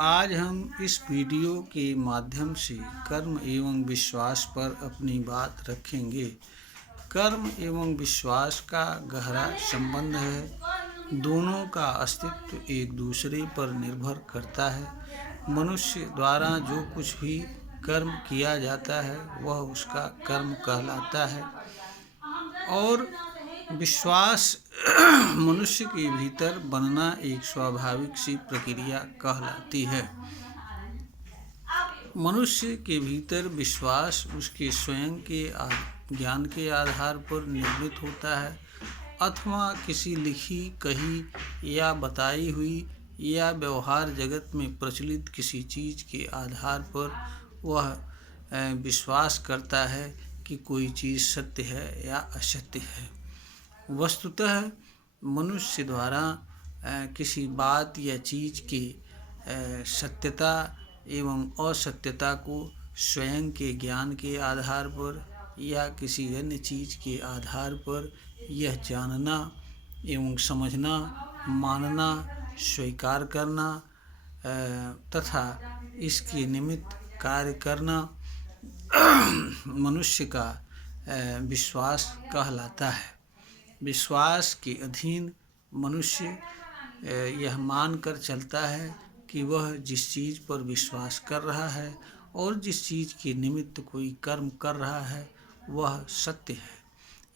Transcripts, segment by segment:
आज हम इस वीडियो के माध्यम से कर्म एवं विश्वास पर अपनी बात रखेंगे। कर्म एवं विश्वास का गहरा संबंध है। दोनों का अस्तित्व एक दूसरे पर निर्भर करता है। मनुष्य द्वारा जो कुछ भी कर्म किया जाता है वह उसका कर्म कहलाता है और विश्वास मनुष्य के भीतर बनना एक स्वाभाविक सी प्रक्रिया कहलाती है। मनुष्य के भीतर विश्वास उसके स्वयं के ज्ञान के आधार पर निर्मित होता है अथवा किसी लिखी कही या बताई हुई या व्यवहार जगत में प्रचलित किसी चीज़ के आधार पर वह विश्वास करता है कि कोई चीज़ सत्य है या असत्य है। वस्तुतः मनुष्य द्वारा किसी बात या चीज़ की सत्यता एवं असत्यता को स्वयं के ज्ञान के आधार पर या किसी अन्य चीज़ के आधार पर यह जानना एवं समझना, मानना, स्वीकार करना तथा इसके निमित्त कार्य करना मनुष्य का विश्वास कहलाता है। विश्वास के अधीन मनुष्य यह मानकर चलता है कि वह जिस चीज़ पर विश्वास कर रहा है और जिस चीज़ के निमित्त कोई कर्म कर रहा है वह सत्य है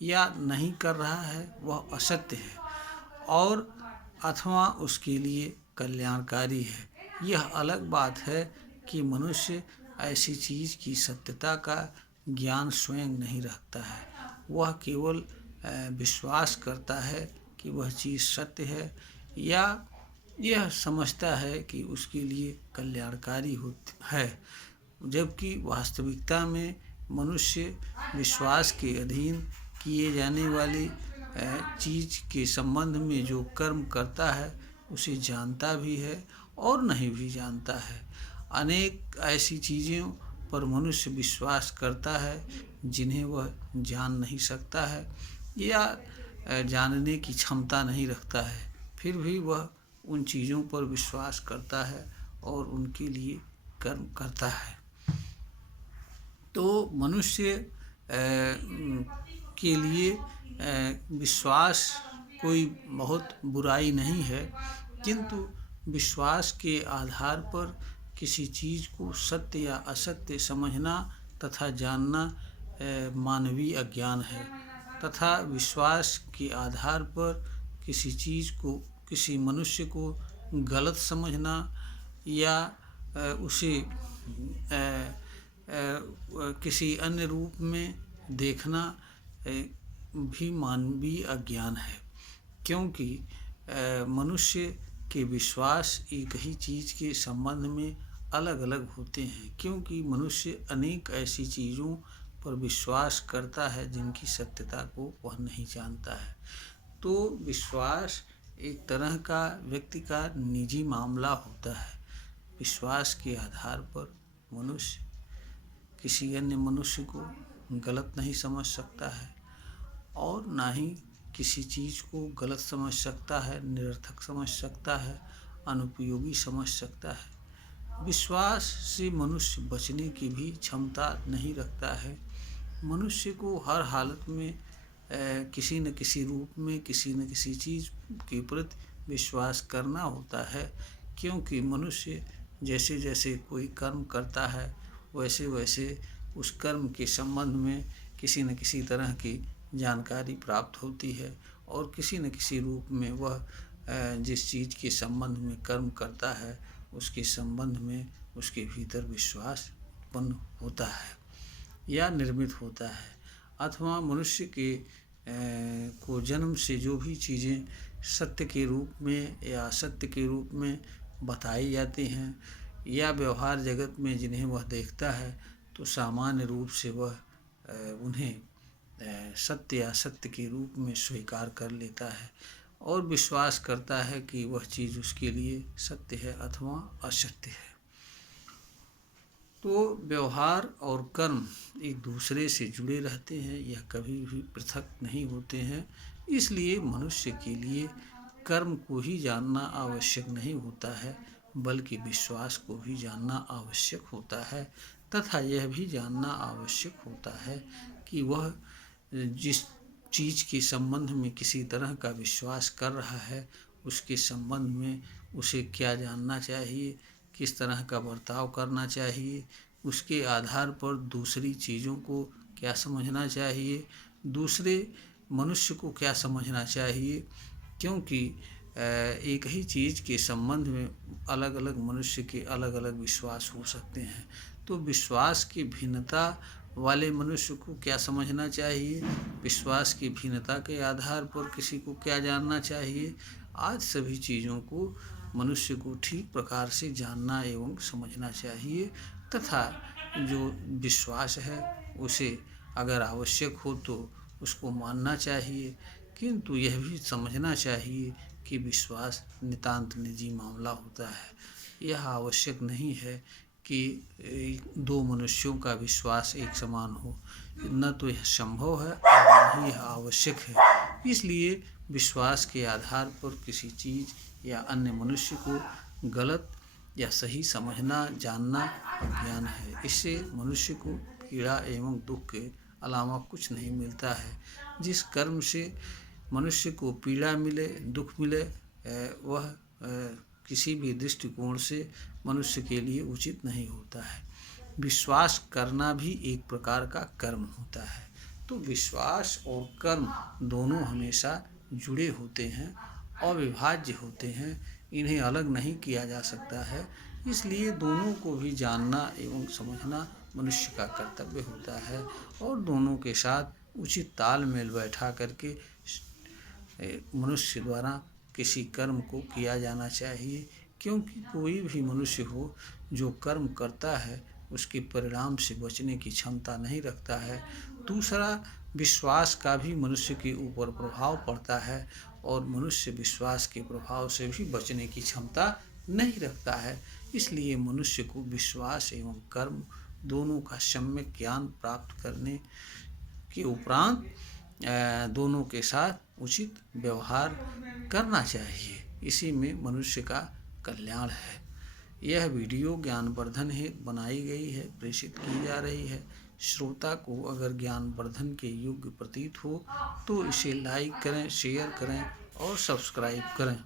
या नहीं कर रहा है वह असत्य है और अथवा उसके लिए कल्याणकारी है। यह अलग बात है कि मनुष्य ऐसी चीज़ की सत्यता का ज्ञान स्वयं नहीं रखता है। वह केवल विश्वास करता है कि वह चीज़ सत्य है या यह समझता है कि उसके लिए कल्याणकारी है, जबकि वास्तविकता में मनुष्य विश्वास के अधीन किए जाने वाली चीज़ के संबंध में जो कर्म करता है उसे जानता भी है और नहीं भी जानता है। अनेक ऐसी चीज़ों पर मनुष्य विश्वास करता है जिन्हें वह जान नहीं सकता है या जानने की क्षमता नहीं रखता है, फिर भी वह उन चीज़ों पर विश्वास करता है और उनके लिए कर्म करता है। तो मनुष्य के लिए विश्वास कोई बहुत बुराई नहीं है, किंतु विश्वास के आधार पर किसी चीज़ को सत्य या असत्य समझना तथा जानना मानवीय अज्ञान है तथा विश्वास के आधार पर किसी चीज़ को किसी मनुष्य को गलत समझना या उसे किसी अन्य रूप में देखना भी मानवीय अज्ञान है, क्योंकि मनुष्य के विश्वास एक ही चीज़ के संबंध में अलग अलग होते हैं, क्योंकि मनुष्य अनेक ऐसी चीज़ों पर विश्वास करता है जिनकी सत्यता को वह नहीं जानता है। तो विश्वास एक तरह का व्यक्ति का निजी मामला होता है। विश्वास के आधार पर मनुष्य किसी अन्य मनुष्य को गलत नहीं समझ सकता है और ना ही किसी चीज़ को गलत समझ सकता है, निरर्थक समझ सकता है, अनुपयोगी समझ सकता है। विश्वास से मनुष्य बचने की भी क्षमता नहीं रखता है। मनुष्य को हर हालत में किसी न किसी रूप में किसी न किसी चीज़ के प्रति विश्वास करना होता है, क्योंकि मनुष्य जैसे जैसे कोई कर्म करता है वैसे वैसे उस कर्म के संबंध में किसी न किसी तरह की जानकारी प्राप्त होती है और किसी न किसी रूप में वह जिस चीज़ के संबंध में कर्म करता है उसके संबंध में उसके भीतर विश्वास उत्पन्न होता है या निर्मित होता है। अथवा मनुष्य के को जन्म से जो भी चीज़ें सत्य के रूप में या असत्य के रूप में बताई जाती हैं या व्यवहार जगत में जिन्हें वह देखता है तो सामान्य रूप से वह उन्हें सत्य या असत्य के रूप में स्वीकार कर लेता है और विश्वास करता है कि वह चीज़ उसके लिए सत्य है अथवा असत्य है। तो व्यवहार और कर्म एक दूसरे से जुड़े रहते हैं, यह कभी भी पृथक नहीं होते हैं। इसलिए मनुष्य के लिए कर्म को ही जानना आवश्यक नहीं होता है, बल्कि विश्वास को भी जानना आवश्यक होता है तथा यह भी जानना आवश्यक होता है कि वह जिस चीज़ के संबंध में किसी तरह का विश्वास कर रहा है उसके संबंध में उसे क्या जानना चाहिए, किस तरह का बर्ताव करना चाहिए, उसके आधार पर दूसरी चीज़ों को क्या समझना चाहिए, दूसरे मनुष्य को क्या समझना चाहिए। क्योंकि एक ही चीज़ के संबंध में अलग अलग मनुष्य के अलग अलग विश्वास हो सकते हैं। तो विश्वास की भिन्नता वाले मनुष्य को क्या समझना चाहिए, विश्वास की भिन्नता के आधार पर किसी को क्या जानना चाहिए, आज सभी चीज़ों को मनुष्य को ठीक प्रकार से जानना एवं समझना चाहिए तथा जो विश्वास है उसे अगर आवश्यक हो तो उसको मानना चाहिए, किंतु यह भी समझना चाहिए कि विश्वास नितांत निजी मामला होता है। यह आवश्यक नहीं है कि दो मनुष्यों का विश्वास एक समान हो, न तो यह संभव है और न ही यह आवश्यक है। इसलिए विश्वास के आधार पर किसी चीज़ या अन्य मनुष्य को गलत या सही समझना जानना अज्ञान है। इससे मनुष्य को पीड़ा एवं दुख के अलावा कुछ नहीं मिलता है। जिस कर्म से मनुष्य को पीड़ा मिले, दुख मिले, वह किसी भी दृष्टिकोण से मनुष्य के लिए उचित नहीं होता है। विश्वास करना भी एक प्रकार का कर्म होता है। तो विश्वास और कर्म दोनों हमेशा जुड़े होते हैं, अविभाज्य होते हैं, इन्हें अलग नहीं किया जा सकता है। इसलिए दोनों को भी जानना एवं समझना मनुष्य का कर्तव्य होता है और दोनों के साथ उचित तालमेल बैठा करके मनुष्य द्वारा किसी कर्म को किया जाना चाहिए। क्योंकि कोई भी मनुष्य हो जो कर्म करता है उसके परिणाम से बचने की क्षमता नहीं रखता है। दूसरा, विश्वास का भी मनुष्य के ऊपर प्रभाव पड़ता है और मनुष्य विश्वास के प्रभाव से भी बचने की क्षमता नहीं रखता है। इसलिए मनुष्य को विश्वास एवं कर्म दोनों का सम्यक ज्ञान प्राप्त करने के उपरांत दोनों के साथ उचित व्यवहार करना चाहिए। इसी में मनुष्य का कल्याण है। यह वीडियो ज्ञानवर्धन हेतु बनाई गई है, प्रेषित की जा रही है। श्रोता को अगर ज्ञानवर्धन के योग्य प्रतीत हो तो इसे लाइक करें, शेयर करें और सब्सक्राइब करें।